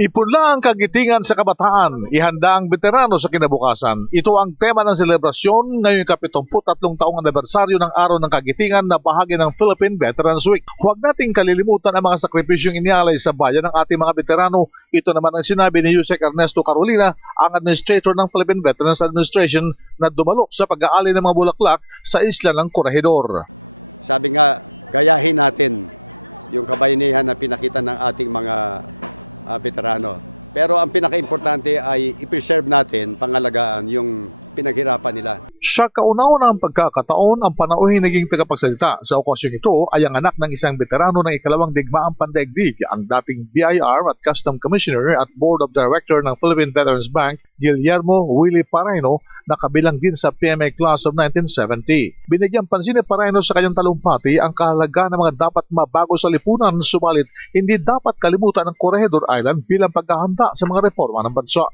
Ipunla ang kagitingan sa kabataan, ihanda ang veterano sa kinabukasan. Ito ang tema ng selebrasyon ngayong 73 taong anibersaryo ng Araw ng Kagitingan na bahagi ng Philippine Veterans Week. Huwag nating kalilimutan ang mga sakripisyong inialay sa bayan ng ating mga veterano. Ito naman ang sinabi ni Yusek Ernesto Carolina, ang administrator ng Philippine Veterans Administration na dumalok sa pag-aali ng mga bulaklak sa isla ng Corregidor. Sa kauna-unahang pagkakataon, ang panauhin naging tagapagsalita. Sa okasyong ito ay ang anak ng isang veterano ng ikalawang digmaang pandaigdig, ang dating BIR at Custom Commissioner at Board of Director ng Philippine Veterans Bank, Guillermo Willie Paraino, na kabilang din sa PMA Class of 1970. Binigyang pansin ni Paraino sa kanyang talumpati ang kahalaga ng mga dapat mabago sa lipunan, subalit hindi dapat kalimutan ang Corregidor Island bilang paghahanda sa mga reforma ng bansa.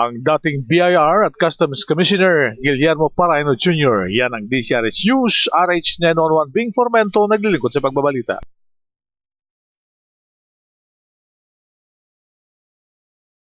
Ang dating BIR at Customs Commissioner Guillermo Paraino Jr. Yan ang DCRH News, RH 911 Bing Formento naglilingkod sa pagbabalita.